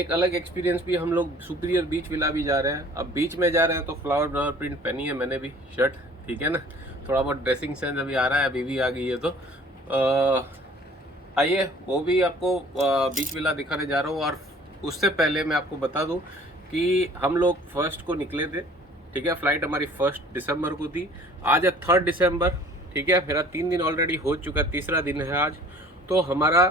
एक अलग एक्सपीरियंस भी, हम लोग सुपीरियर बीच विला भी जा रहे हैं। अब बीच में जा रहे हैं तो फ्लावर बनावर प्रिंट पहनी है मैंने भी शर्ट, ठीक है ना। थोड़ा बहुत ड्रेसिंग सेंस अभी आ रहा है, अभी भी आ गई है। तो आइए वो भी आपको बीच विला दिखाने जा रहा हूँ। और उससे पहले मैं आपको बता दूँ कि हम लोग 1 को निकले थे, ठीक है। फ्लाइट हमारी 1 दिसंबर को थी, आज है 3 दिसंबर, ठीक है। मेरा 3 दिन ऑलरेडी हो चुका, तीसरा दिन है आज। तो हमारा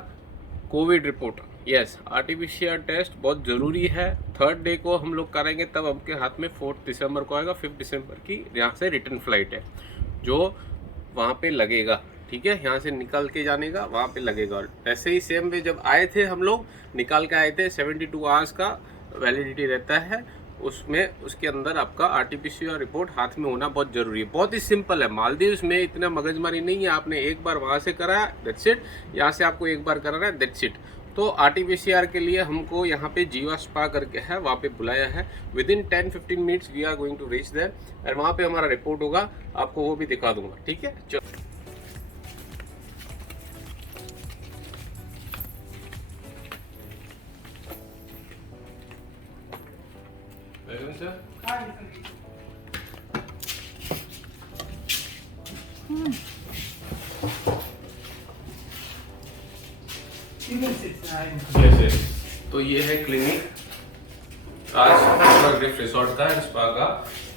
Covid report, yes, RTPCR test बहुत ज़रूरी है। 3rd डे को हम लोग करेंगे, तब हमके हाथ में 4 दिसंबर को आएगा। 5 दिसंबर की यहाँ से रिटर्न फ्लाइट है जो वहाँ पे लगेगा, ठीक है। यहाँ से निकल के जाने का वहाँ पे लगेगा। और ऐसे ही सेम वे जब आए थे हम लोग निकाल के आए थे, 72 आवर्स का वैलिडिटी रहता है उसमें। उसके अंदर आपका आरटीपीसीआर रिपोर्ट हाथ में होना बहुत जरूरी है। बहुत ही सिंपल है, मालदीव्स में इतना मगजमारी नहीं है। आपने एक बार वहाँ से कराया, दैट्स इट। यहाँ से आपको एक बार कराना है, दैट्स इट। तो आरटीपीसीआर के लिए हमको यहाँ पे जीवा स्पा करके है, वहाँ पे बुलाया है। Within 10-15 minutes we are going to reach there, और वहाँ पे हमारा रिपोर्ट होगा, आपको वो भी दिखा दूंगा, ठीक है। चलो सर, तो ये है क्लिनिक आज ग्रिफ्ट रिसोर्ट का स्पा का।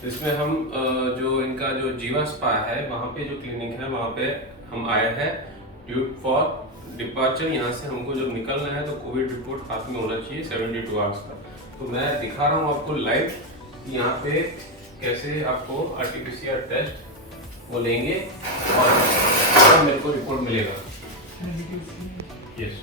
इसमें हम जो इनका जो जीवा स्पा है, वहाँ पे जो क्लिनिक है वहाँ पे हम आए हैं ड्यू फॉर डिपार्चर। यहाँ से हमको जब निकलना है तो कोविड रिपोर्ट हाथ में होना चाहिए 72 आवर्स का। तो मैं दिखा रहा हूँ आपको लाइव यहाँ पे कैसे आपको आरटीपीसीआर टेस्ट वो लेंगे और मेरे को रिपोर्ट मिलेगा। यस,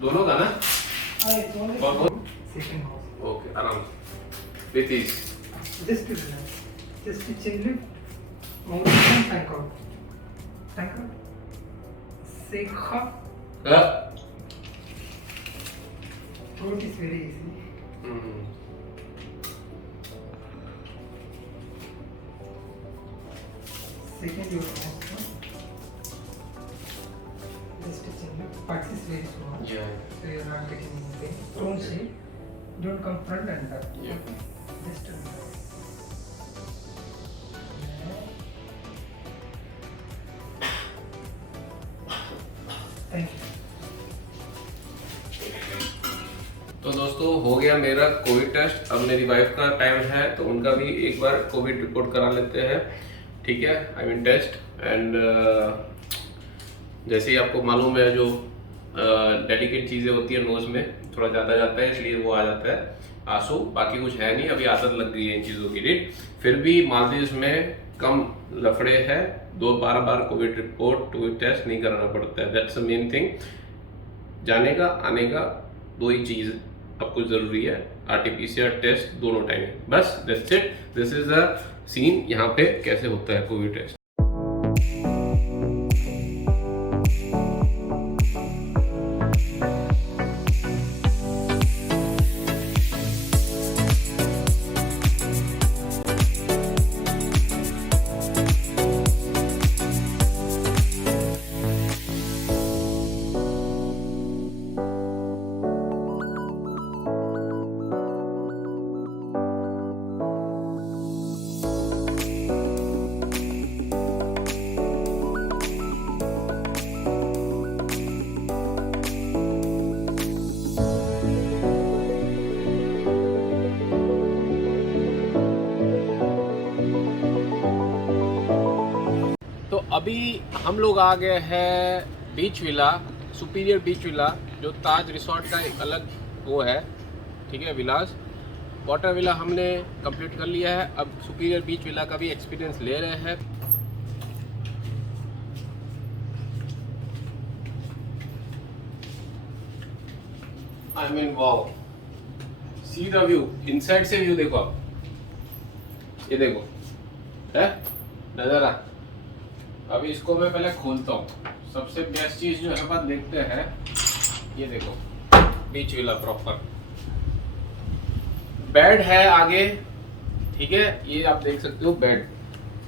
दोनों का ना? ओके, आराम से with ease. Just chin lift, mountain tank out. Sekha. Throat is very easy. Second your mouth. Just chin lift. Pulse is very small. Yeah. So you are not getting any pain. Don't say. Don't come front and back. Yeah. Just thank you. तो दोस्तों हो गया मेरा Covid test. अब मेरी wife का time है तो उनका भी एक बार कोविड रिपोर्ट करा लेते हैं, ठीक है। I mean test. एंड जैसे ही आपको मालूम है जो डेलिकेट चीज़ें होती है नोज में थोड़ा ज़्यादा जाता है, इसलिए वो आ जाता है आंसू। बाकी कुछ है नहीं, अभी आदत लग गई है इन चीज़ों की, रेट। फिर भी मालदीव्स में कम लफड़े हैं, 12 बार कोविड रिपोर्ट कोविड टेस्ट नहीं कराना पड़ता है। That's the main thing. जाने का आने का 2 ही चीज़ आपको ज़रूरी है, आरटीपीसीआर टेस्ट दोनों टाइम, बस that's it. This is the scene यहाँ पे कैसे होता है कोविड टेस्ट। तो अभी हम लोग आ गए हैं बीच विला, सुपीरियर बीच विला, जो ताज रिसोर्ट का एक अलग वो है, ठीक है, विलास। वाटर विला हमने कंप्लीट कर लिया है, अब सुपीरियर बीच विला का भी एक्सपीरियंस ले रहे हैं। I mean wow, see the view, inside से व्यू देखो आप, ये देखो है नज़ारा। अभी इसको मैं पहले खोलता हूँ। सबसे बेस्ट चीज़ जो है अपन देखते हैं, ये देखो बीच विला प्रॉपर, बेड है आगे, ठीक है, ये आप देख सकते हो बेड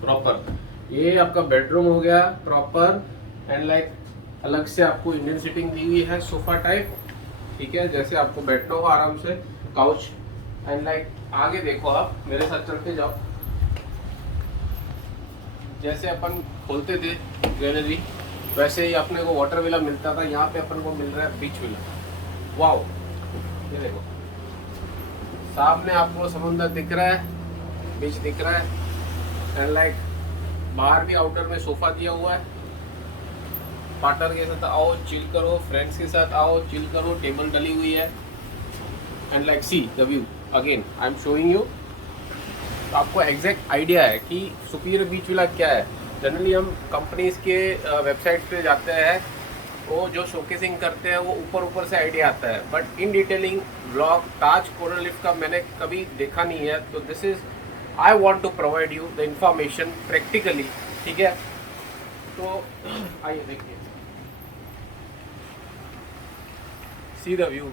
प्रॉपर, ये आपका बेडरूम हो गया प्रॉपर। एंड लाइक अलग से आपको इंडियन सीटिंग दी हुई है सोफा टाइप, ठीक है, जैसे आपको बैठना हो आराम से, काउच। एंड लाइक आगे देखो, आप मेरे साथ चलते जाओ, जैसे अपन खोलते थे गैलरी वैसे ही अपने को वाटर विला मिलता था, यहाँ पे अपन को मिल रहा है बीच विला। वाओ, ये देखो सामने आपको समुद्र दिख रहा है, बीच दिख रहा है। एंड लाइक बाहर भी आउटर में सोफा दिया हुआ है, पार्टनर के साथ आओ चिल करो, फ्रेंड्स के साथ आओ चिल करो, टेबल डली हुई है। And like see the view again I am showing you, तो आपको एग्जैक्ट आइडिया है कि सुपीरियर बीच विला क्या है। जनरली हम कंपनीज के वेबसाइट पे जाते हैं, वो जो शोकेसिंग करते हैं वो ऊपर से आइडिया आता है, but in detailing blog Taj coral reef का मैंने कभी देखा नहीं है। तो this is I want to provide you the information practically, ठीक है। तो आइए देखिए, सी द व्यू,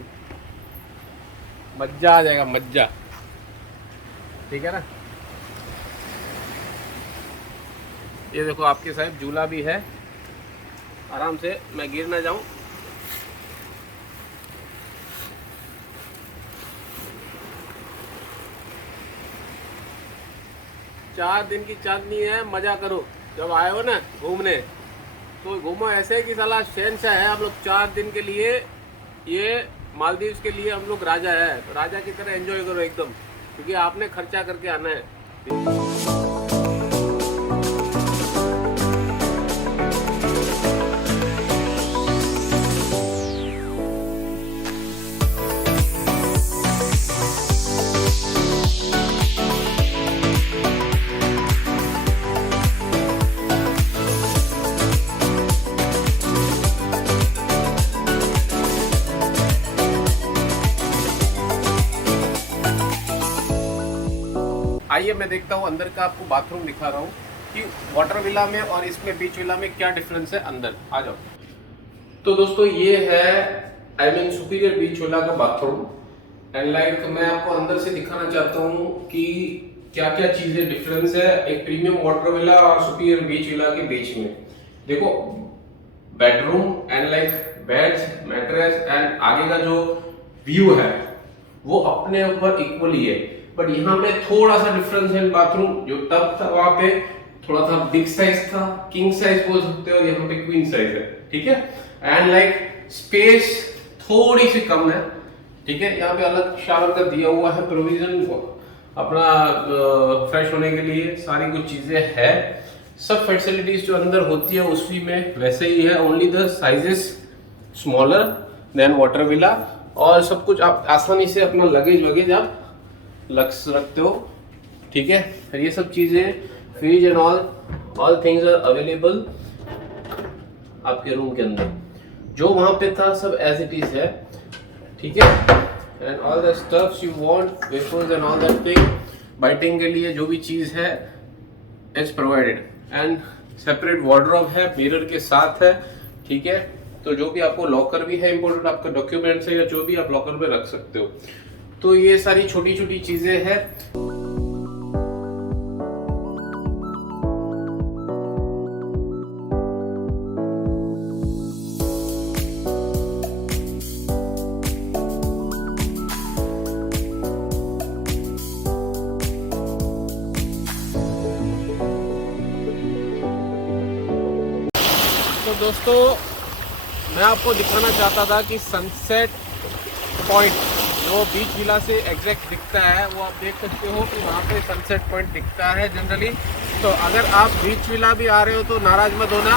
मजा आ जाएगा, मजा, ठीक है ना। ये देखो आपके साइड झूला भी है, आराम से मैं गिर ना जाऊं। चार दिन की चांदनी है, मजा करो। जब आए हो ना घूमने तो घूमो ऐसे कि साला शहंशाह है हम लोग 4 दिन के लिए। ये मालदीव के लिए हम लोग राजा है, तो राजा की तरह एंजॉय करो एकदम, क्योंकि आपने खर्चा करके आना है। आइए मैं देखता हूँ अंदर का, आपको बाथरूम दिखा रहा हूँ कि वाटर विला में और इसमें बीच विला में क्या डिफरेंस है। अंदर आ जाओ। तो दोस्तों ये है I mean superior beach villa का बाथरूम। एंड लाइक मैं आपको अंदर से दिखाना चाहता हूँ कि क्या क्या चीजें डिफरेंस है एक प्रीमियम वाटर विला और सुपीरियर बीच विला के बीच में। देखो bedroom and like beds, mattress and आगे का जो व्यू है वो अपने ऊपर इक्वली है, बट यहाँ पे थोड़ा सा डिफरेंस है। बाथरूम जो तब था वहां पे थोड़ा था बिग साइज था, किंग साइज बोल सकते हो, यहाँ पे क्वीन साइज है, ठीक है। एंड लाइक स्पेस थोड़ी सी कम है, ठीक है। यहाँ पे अलग शावर का दिया हुआ है प्रोविजन अपना फ्रेश होने के लिए, सारी कुछ चीजें है, सब फैसिलिटीज जो अंदर होती है उसी में वैसे ही है। Only the sizes smaller than water villa, और सब कुछ आप आसानी से अपना लगेज आप लक्स रखते हो, ठीक है। फिर ये सब चीजें fridge and all things are available आपके रूम के अंदर। जो वहां पे था सब एज इट इज है, ठीक है। And all the stuffs you want, wafers and all that thing, biting के लिए जो भी चीज है is provided. And separate wardrobe है, मिरर के साथ है, ठीक है। तो जो भी आपको लॉकर भी है इंपॉर्टेंट, आपका डॉक्यूमेंट्स है या जो भी आप लॉकर में रख सकते हो। तो ये सारी छोटी छोटी चीजें हैं। तो दोस्तों मैं आपको दिखाना चाहता था कि सनसेट पॉइंट जो बीच विला से एग्जैक्ट दिखता है वो आप देख सकते हो कि वहाँ पे सनसेट पॉइंट दिखता है जनरली। तो अगर आप बीच विला भी आ रहे हो तो नाराज मत होना,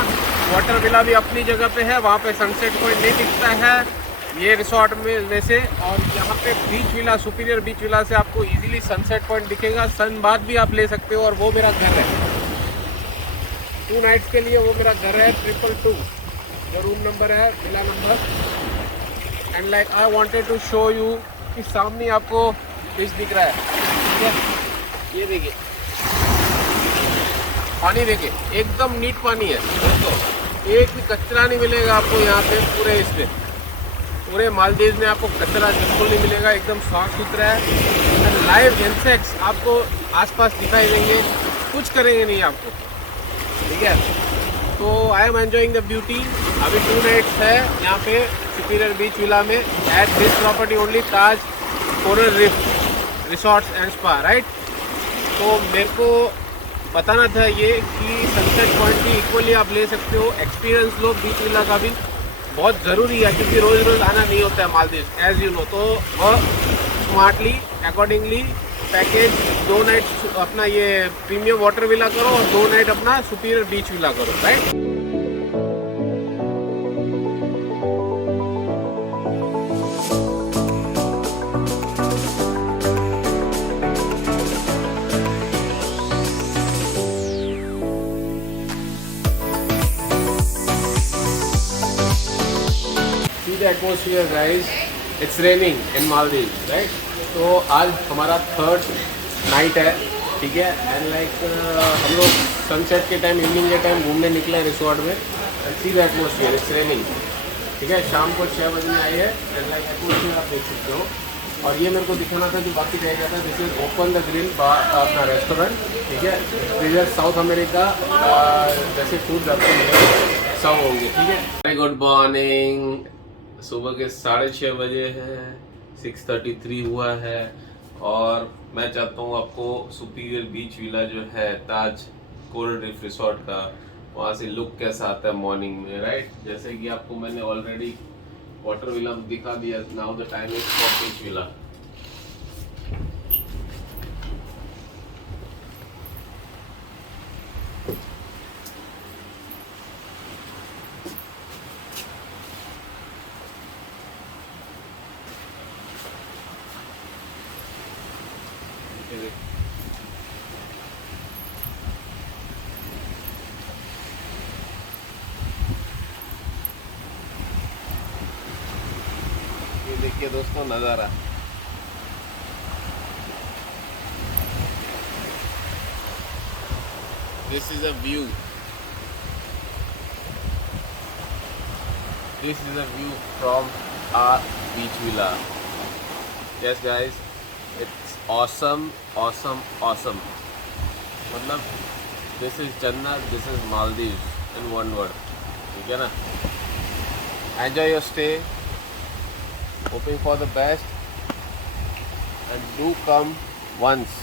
वाटर विला भी अपनी जगह पे है, वहाँ पे सनसेट पॉइंट नहीं दिखता है ये रिसोर्ट में से। और यहाँ पे बीच विला, सुपीरियर बीच विला से आपको इजीली सनसेट पॉइंट दिखेगा, सन बाथ भी आप ले सकते हो। और वो मेरा घर है 2 नाइट्स के लिए, वो मेरा घर है 222 जो रूम नंबर है, villa number. And like I wanted to show you कि सामने आपको बीच दिख रहा है, ठीक है। ये देखिए पानी, देखिए एकदम नीट पानी है दोस्तों, एक भी कचरा नहीं मिलेगा आपको यहाँ पे पूरे इसमें, पूरे मालदीव में आपको कचरा बिल्कुल नहीं मिलेगा, एकदम साफ सुथरा है। लाइव इंसेक्ट्स आपको आसपास दिखाई देंगे, कुछ करेंगे नहीं आपको, ठीक है। तो I am enjoying the beauty. अभी 2 नाइट्स है यहाँ पे सुपीरियर बीच विला में at this property only, Taj coral reef resorts and spa, right. तो मेरे को बताना था ये कि सनसेट पॉइंट भी इक्वली आप ले सकते हो, एक्सपीरियंस लो बीच विला का भी, बहुत ज़रूरी है क्योंकि रोज़ रोज़ आना नहीं होता है मालदीव, एज यू नो। तो और स्मार्टली अकॉर्डिंगली पैकेज 2 नाइट अपना ये प्रीमियम वाटर विला करो और 2 नाइट अपना सुपीरियर बीच विला करो, right. See the atmosphere guys, it's raining in Maldives, right? तो आज हमारा 3rd नाइट है, ठीक है। एंड लाइक हम लोग सनसेट के टाइम, इवनिंग के टाइम घूमने निकले हैं रिसोर्ट में। And see the atmosphere, it's raining, ठीक है। शाम को 6 बजने आई है एंड लाइक एटमोसफियर आप देख सकते हो। और ये मेरे को दिखाना था जो बाकी रह गया था, this is open the grill अपना रेस्टोरेंट, ठीक है। दिस इज साउथ अमेरिका, जैसे फूड आपको मिलेंगे सब होंगे, ठीक है। वेरी गुड मॉर्निंग, सुबह के 6:30 बजे हैं, 6:33 हुआ है। और मैं चाहता हूँ आपको सुपीरियर बीच विला जो है ताज कोरल रीफ रिसोर्ट का, वहाँ से लुक कैसा आता है मॉर्निंग में, राइट। जैसे कि आपको मैंने ऑलरेडी वाटर विला दिखा दिया, now the time is for beach villa. ये देखिए दोस्तों नज़ारा, this is a view, this is a view from our beach villa. Yes guys, it's awesome awesome awesome, मतलब दिस इज जन्नत, this is Maldives in one word, ठीक है ना। Enjoy your stay, hoping for the best, and do come once.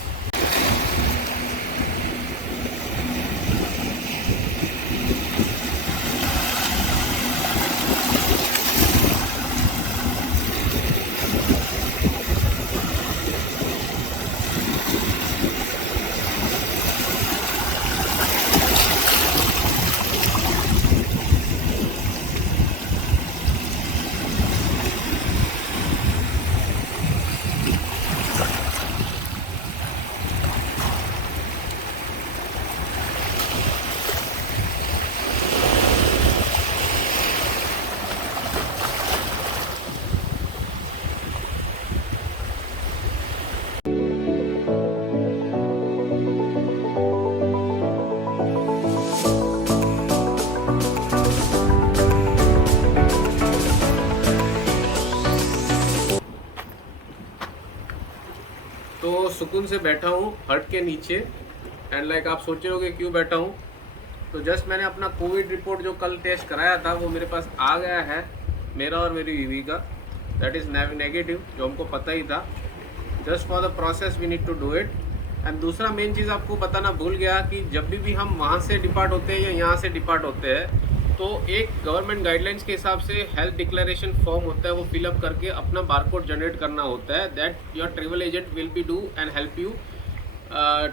तो सुकून से बैठा हूँ हट के नीचे, एंड लाइक आप सोचे होगे क्यों बैठा हूँ। तो जस्ट मैंने अपना कोविड रिपोर्ट जो कल टेस्ट कराया था वो मेरे पास आ गया है, मेरा और मेरी बीवी का, दैट इज़ नेगेटिव, जो हमको पता ही था। Just for the process we need to do it. And दूसरा मेन चीज़ आपको बताना भूल गया कि जब भी हम वहाँ से डिपार्ट होते हैं या यहाँ से डिपार्ट होते हैं, तो एक गवर्नमेंट गाइडलाइंस के हिसाब से हेल्थ डिक्लेरेशन फॉर्म होता है, वो फिलअप करके अपना बारकोड जनरेट करना होता है, that your travel agent will be do and help you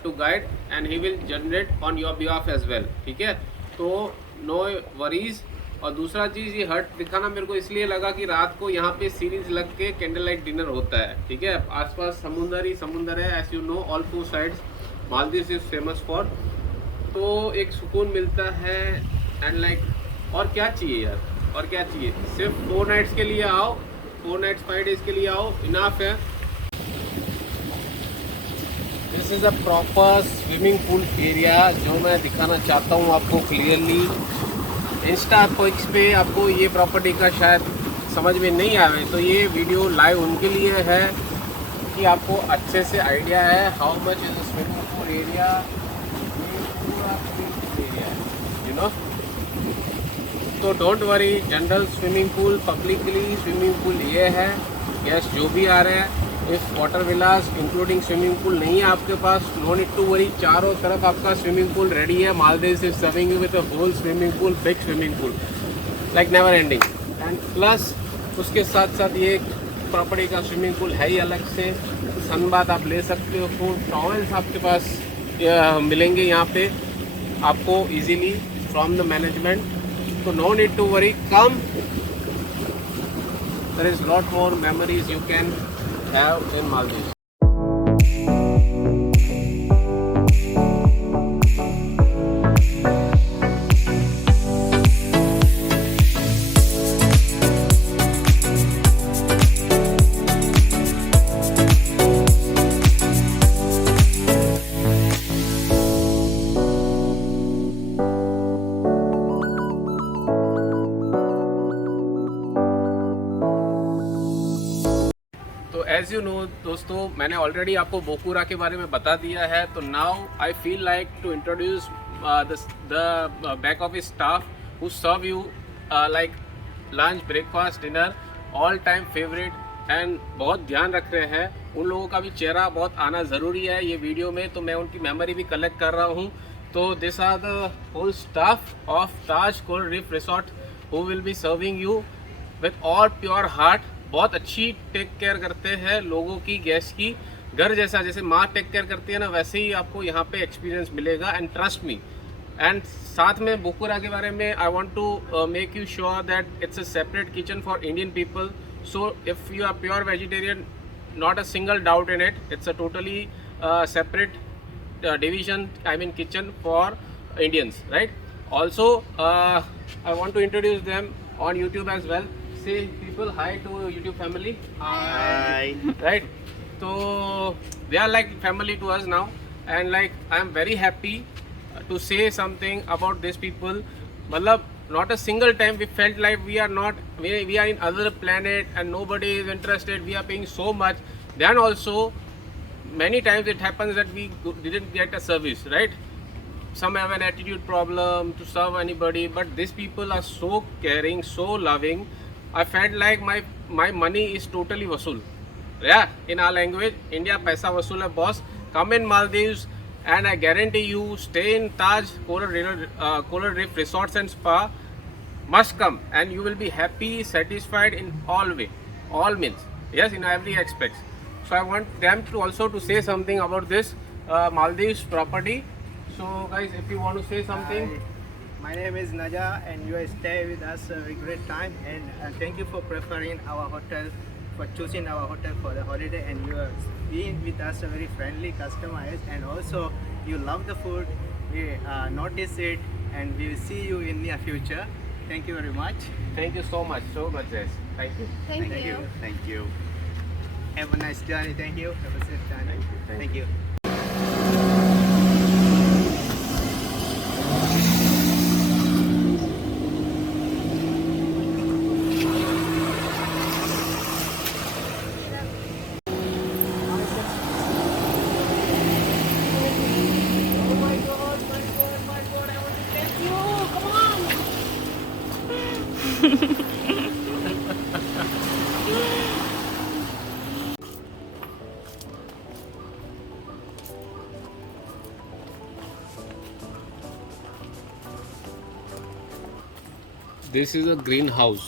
to guide and he will generate on your behalf as well, ठीक है। तो नो वरीज। और दूसरा चीज़, ये हट दिखाना मेरे को इसलिए लगा कि रात को यहाँ पे सीरीज लग के कैंडल लाइट डिनर होता है, ठीक है। आसपास समुंदर ही समुंदर है, as you know all 4 sides Maldives is famous for. तो एक सुकून मिलता है एंड लाइक और क्या चाहिए यार, और क्या चाहिए। सिर्फ 4 नाइट्स के लिए आओ, 4 नाइट्स 5 डेज के लिए आओ, इनाफ है। This is a proper swimming pool area जो मैं दिखाना चाहता हूँ आपको क्लियरली। इंस्टा पिक्स पे आपको ये प्रॉपर्टी का शायद समझ में नहीं आवे तो ये वीडियो लाइव उनके लिए है कि आपको अच्छे से आइडिया है how much is swimming pool area, पूरा स्विमिंग पूल एरिया है, यू नो। तो don't worry, general swimming pool, publicly swimming pool ये है। गेस्ट जो भी आ रहे हैं, इस water villas including swimming pool नहीं है आपके पास, नो नीड टू वरी, चारों तरफ आपका स्विमिंग पूल रेडी है। Maldives is serving you with a whole swimming pool, big swimming pool like never ending. And plus उसके साथ साथ ये प्रॉपर्टी का स्विमिंग पूल है ही अलग से। सनबाथ आप ले सकते हो, टॉवल्स आपके पास मिलेंगे यहाँ पे आपको इजीली फ्रॉम द मैनेजमेंट। तो no need to worry, come, there is lot more memories you can have in Maldives. तो एज यू नो दोस्तों, मैंने ऑलरेडी आपको बोकुरा के बारे में बता दिया है। तो now I feel like to introduce the back office staff who serve you like lunch, breakfast, dinner, all time favourite and बहुत ध्यान रख रहे हैं। उन लोगों का भी चेहरा बहुत आना ज़रूरी है ये वीडियो में, तो मैं उनकी मेमोरी भी कलेक्ट कर रहा हूँ। तो this are the whole staff of Taj coral reef resort who will be serving you with all pure heart. बहुत अच्छी टेक केयर करते हैं लोगों की, गेस्ट की, घर जैसा, जैसे माँ टेक केयर करती है ना, वैसे ही आपको यहाँ पे एक्सपीरियंस मिलेगा। And trust me. एंड साथ में बोकुरा के बारे में I want to make you sure that it's a separate kitchen for Indian people. So if you are pure vegetarian, not a single doubt in it, it's a totally separate division, I mean kitchen for Indians, right? Also I want to introduce them on YouTube as well. Say people hi to YouTube family. Hi. Right, so they are like family to us now, and like I am very happy to say something about these people. Matlab, not a single time we felt like we are in other planet and nobody is interested, we are paying so much. Then also many times it happens that we didn't get a service, right? Some have an attitude problem to serve anybody, but these people are so caring, so loving. I felt like my money is totally vasool. Yeah, in our language, India paisa vasool hai boss. Come in Maldives and I guarantee you stay in Taj Coral Reef Resorts and Spa. Must come and you will be happy, satisfied in all way, all means. Yes, in every aspect. So I want them to also to say something about this Maldives property. So guys, if you want to say something. Hi. My name is Naja and you stay with us a great time, and thank you for preferring our hotel, for choosing our hotel for the holiday, and you are being with us a very friendly customers, and also you love the food. We notice it and we will see you in near future. Thank you very much. Thank you so much, guys. Thank you. Thank you. Thank you. Have a nice journey. Thank you. Have a safe journey. Thank you. Thank you. This is a green house,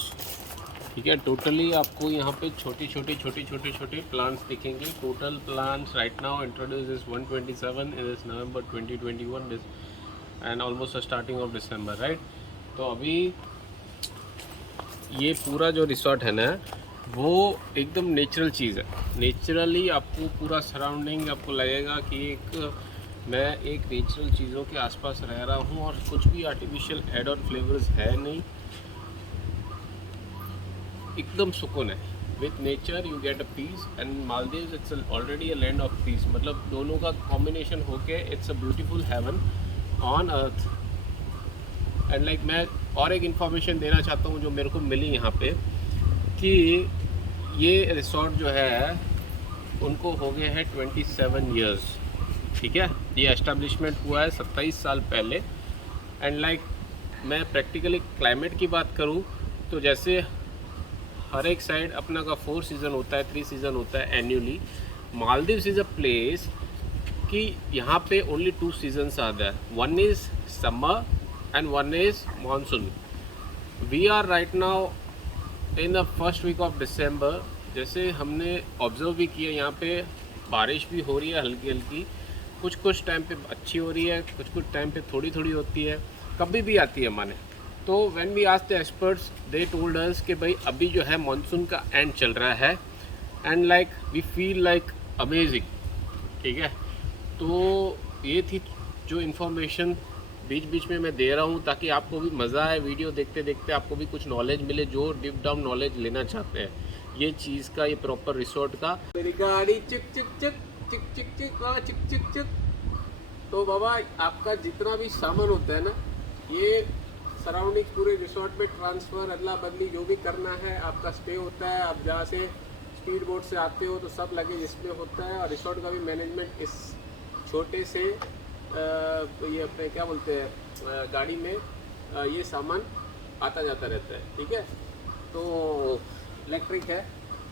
ठीक है। Totally आपको यहाँ पे छोटे plants दिखेंगे। Total plants right now introduce is 127 in this November 2021 and almost starting of December, right. तो अभी ये पूरा जो रिसोर्ट है ना, वो एकदम नेचुरल चीज़ है। नेचुरली आपको पूरा सराउंडिंग आपको लगेगा कि मैं एक नेचुरल चीज़ों के आसपास रह रहा हूँ और कुछ भी आर्टिफिशियल एड ऑन फ्लेवर्स है नहीं, एकदम सुकून है। With nature you get a peace, and Maldives it's already a land of peace. मतलब दोनों का कॉम्बिनेशन होके it's a beautiful heaven on earth. And like मैं और एक इन्फॉर्मेशन देना चाहता हूँ जो मेरे को मिली यहाँ पे, कि ये रिसोर्ट जो है उनको हो गए हैं 27 इयर्स, ठीक है। ये एस्टेब्लिशमेंट हुआ है 27 साल पहले। एंड लाइक मैं प्रैक्टिकली क्लाइमेट की बात करूँ तो जैसे हर एक साइड अपना का 4 सीज़न होता है, 3 सीज़न होता है annually. Maldives is a place कि यहाँ पे only 2 seasons are there, one is summer and one is monsoon. We are right now in the first week of December. जैसे हमने ऑब्जर्व भी किया यहाँ पे बारिश भी हो रही है हल्की हल्की, कुछ टाइम पे अच्छी हो रही है, कुछ टाइम पे थोड़ी थोड़ी होती है, कभी भी आती है माने। तो when we asked the experts they told us कि भाई अभी जो है मानसून का एंड चल रहा है and like we feel like amazing, ठीक है। तो ये थी जो इन्फॉर्मेशन बीच बीच में मैं दे रहा हूँ ताकि आपको भी मज़ा आए, वीडियो देखते देखते आपको भी कुछ नॉलेज मिले जो डीप डाउन नॉलेज लेना चाहते हैं ये चीज़ का, ये प्रॉपर रिसोर्ट का। मेरी गाड़ी चिक चिक चिक चिक चिक चिक चिक चिक चिक। तो बाबा आपका जितना भी सामान होता है ना, ये सराउंडिंग्स पूरे रिसोर्ट में ट्रांसफ़र अदला बदली जो भी करना है, आपका स्टे होता है। आप जहाँ से स्पीड बोट से आते हो तो सब लगेज इसमें होता है। और रिसोर्ट का भी मैनेजमेंट इस छोटे से ये अपने क्या बोलते हैं गाड़ी में ये सामान आता जाता रहता है, ठीक है। तो इलेक्ट्रिक है,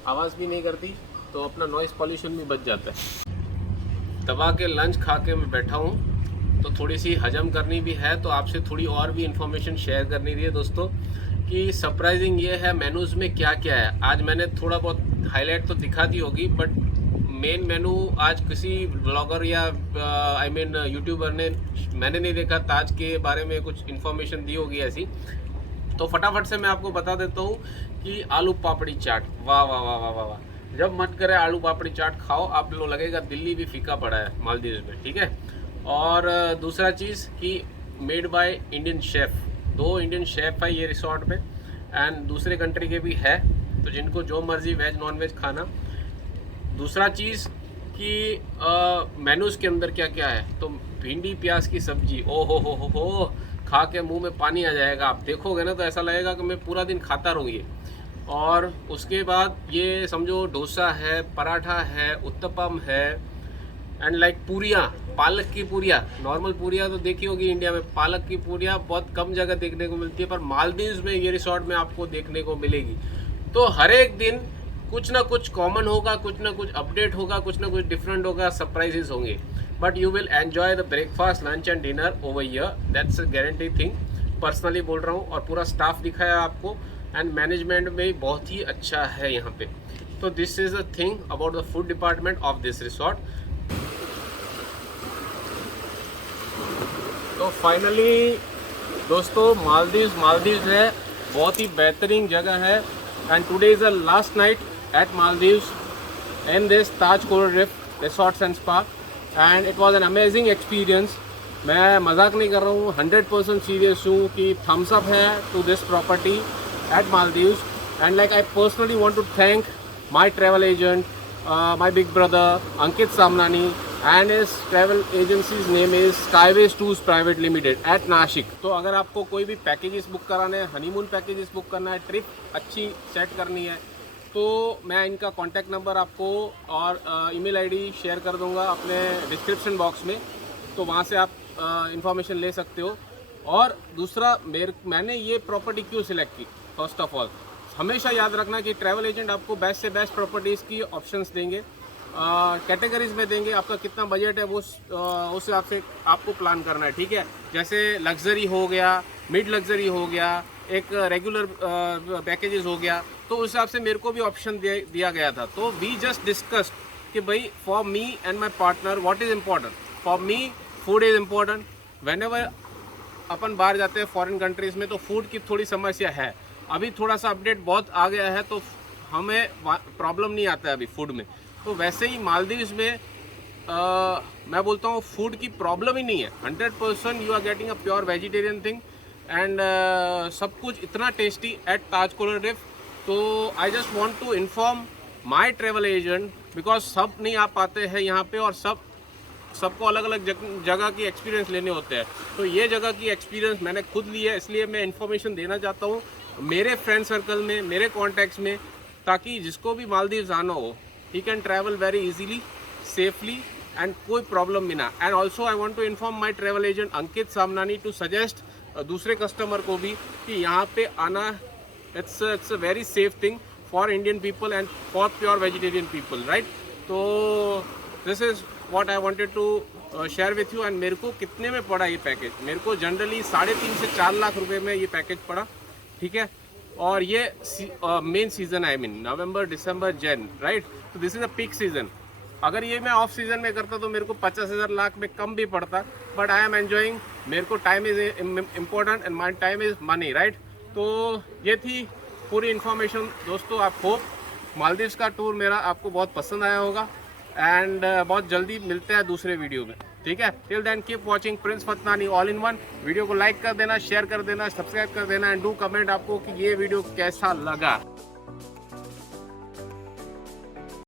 आवाज़ भी नहीं करती, तो अपना नॉइज़ पॉल्यूशन भी बच जाता है। दबा के लंच खा के मैं बैठा हूँ तो थोड़ी सी हजम करनी भी है, तो आपसे थोड़ी और भी इन्फॉर्मेशन शेयर करनी थी दोस्तों कि सरप्राइजिंग ये है मेनूज़ में क्या क्या है। आज मैंने थोड़ा बहुत हाईलाइट तो दिखा दी होगी, बट मेन मेनू आज किसी ब्लॉगर या आई मीन यूट्यूबर ने, मैंने नहीं देखा, ताज के बारे में कुछ इन्फॉर्मेशन दी होगी ऐसी। तो फटाफट से मैं आपको बता देता हूँ कि आलू पापड़ी चाट, वाह वाह वाह वाह वाह वाह। जब मन करे आलू पापड़ी चाट खाओ, आप लोग लगेगा दिल्ली भी फीका पड़ा है मालदीव्स में, ठीक है। और दूसरा चीज़ कि made by Indian chef, 2 Indian chef है ये रिसोर्ट में एंड दूसरे कंट्री के भी है, तो जिनको जो मर्ज़ी वेज नॉन वेज खाना। दूसरा चीज़ कि मेनूज़ के अंदर क्या क्या है, तो भिंडी प्याज की सब्जी, ओ हो खा के मुंह में पानी आ जाएगा। आप देखोगे ना तो ऐसा लगेगा कि मैं पूरा दिन खाता रहूँ ये। और उसके बाद ये समझो डोसा है, पराठा है, उत्तपम है एंड लाइक पूरियाँ, पालक की पूरियाँ। नॉर्मल पूरियाँ तो देखी होगी इंडिया में, पालक की पूरियाँ बहुत कम जगह देखने को मिलती है, पर मालदीव्स में ये रिसोर्ट में आपको देखने को मिलेगी। तो हर एक दिन कुछ ना कुछ कॉमन होगा, कुछ ना कुछ अपडेट होगा, कुछ ना कुछ डिफरेंट होगा, सरप्राइजेस होंगे। But you will enjoy the breakfast, lunch and dinner over here, that's a guarantee thing. Personally बोल रहा हूँ, और पूरा स्टाफ दिखाया आपको एंड मैनेजमेंट में बहुत ही अच्छा है यहाँ पे। तो this is a thing about the food department of this resort. तो फाइनली दोस्तों मालदीव्स है, बहुत ही बेहतरीन जगह है and today is the last night at Maldives in this Taj coral reef resorts and spa and it was an amazing experience. मैं मजाक नहीं कर रहा हूँ, 100% सीरियस हूँ कि थम्स अप है to this property at Maldives. And like I personally want to thank my travel agent, my big brother Ankit Samnani, and his travel agency's name is Skyways Tours Private Limited at Nashik. तो अगर आपको कोई भी packages book कराने हैं, honeymoon packages book करना है, trip अच्छी सेट करनी है, तो मैं इनका कॉन्टैक्ट नंबर आपको और ईमेल आईडी शेयर कर दूंगा अपने डिस्क्रिप्शन बॉक्स में, तो वहाँ से आप इंफॉर्मेशन ले सकते हो। और दूसरा मैंने ये प्रॉपर्टी क्यों सिलेक्ट की, फर्स्ट ऑफ ऑल हमेशा याद रखना कि ट्रैवल एजेंट आपको बेस्ट से बेस्ट प्रॉपर्टीज़ की ऑप्शंस देंगे, कैटेगरीज में देंगे। आपका कितना बजट है वो उस हिसाब से आपको प्लान करना है, ठीक है। जैसे लग्जरी हो गया, मिड लग्जरी हो गया, एक रेगुलर पैकेजेस हो गया, तो उस हिसाब से मेरे को भी ऑप्शन दिया गया था। तो वी जस्ट डिस्कस्ड कि भाई for me and my partner what is important. For me food is important. Whenever अपन बाहर जाते हैं फॉरेन कंट्रीज़ में, तो फूड की थोड़ी समस्या है। अभी थोड़ा सा अपडेट बहुत आ गया है, तो हमें प्रॉब्लम नहीं आता है अभी फूड में। तो वैसे ही मालदीव्स में मैं बोलता हूँ फूड की प्रॉब्लम ही नहीं है। 100% you are getting a pure vegetarian thing and सब कुछ इतना tasty at Taj coral reef. तो I just want to inform my travel agent, because सब नहीं आ पाते हैं यहाँ पे और सबको अलग अलग जगह की एक्सपीरियंस लेने होते हैं। तो ये जगह की एक्सपीरियंस मैंने खुद ली है, इसलिए मैं इन्फॉर्मेशन देना चाहता हूँ। मेरे फ्रेंड सर्कल में, मेरे कॉन्टैक्ट्स में ताकि जिसको भी मालदीव्स आना हो he can travel very easily, safely and कोई प्रॉब्लम भी ना। And also I want to inform my travel agent Ankit Samnani to suggest दूसरे कस्टमर को भी कि यहाँ पे आना it's a very safe thing for Indian people and for pure vegetarian people, right. तो this is what I wanted to share with you. And मेरे को कितने में पड़ा ये पैकेज, मेरे को जनरली 3.5 से 4 लाख रुपए में ये पैकेज पड़ा, ठीक है। और ये मेन सीजन है, I mean November, December, Jan, right. तो this is a peak season. अगर ये मैं ऑफ सीजन में करता तो मेरे को 50,000 लाख में कम भी पड़ता, बट आई एम एंजॉइंग। मेरे को time is important and my time is money, right. तो ये थी पूरी इन्फॉर्मेशन दोस्तों। आप होप मालदीव्स का टूर मेरा आपको बहुत पसंद आया होगा एंड बहुत जल्दी मिलते हैं दूसरे वीडियो में, ठीक है। Till then keep watching Prince Fatnani all in one. Video को लाइक कर देना, शेयर कर देना, सब्सक्राइब कर देना एंड डू कमेंट आपको कि ये वीडियो कैसा लगा।